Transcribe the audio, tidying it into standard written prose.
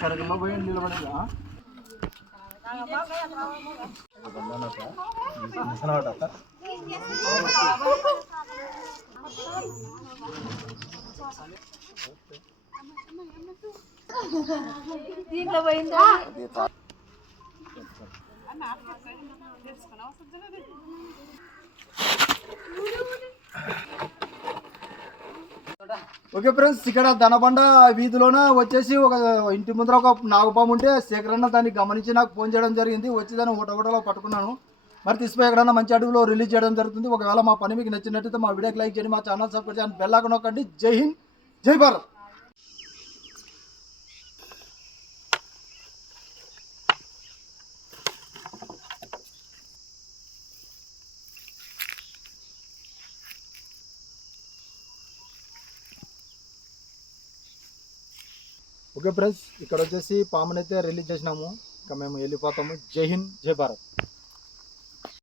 సరగలో పోయి నిలబడేదా దీంట్లో పోయిందా ఓకే ఫ్రెండ్స్, ఇక్కడ ధనబండ వీధిలోన వచ్చేసి ఒక ఇంటి ముందర ఒక నాగుపాము ఉంటే శేఖరన్న దాన్ని గమనించి నాకు ఫోన్ చేయడం జరిగింది. వచ్చి దాన్ని ఊటలో పట్టుకున్నాను. మరి తీసిపోయి ఎక్కడన్నా మంచి అడుగులో రిలీజ్ చేయడం జరుగుతుంది. ఒకవేళ మా పని మీకు నచ్చినట్టయితే మా వీడియోకి లైక్ చేయండి, మా ఛానల్ సబ్స్క్రైబ్ చేయండి, బెల్ ఐకాన్ నొక్కండి. జై హింద్, జై భారత్. ఓకే ఫ్రెండ్స్, ఇక్కడ వచ్చేసి పామునైతే రిలీజ్ చేసినాము. ఇక మేము వెళ్ళిపోతాము. జై హింద్, జై భారత్.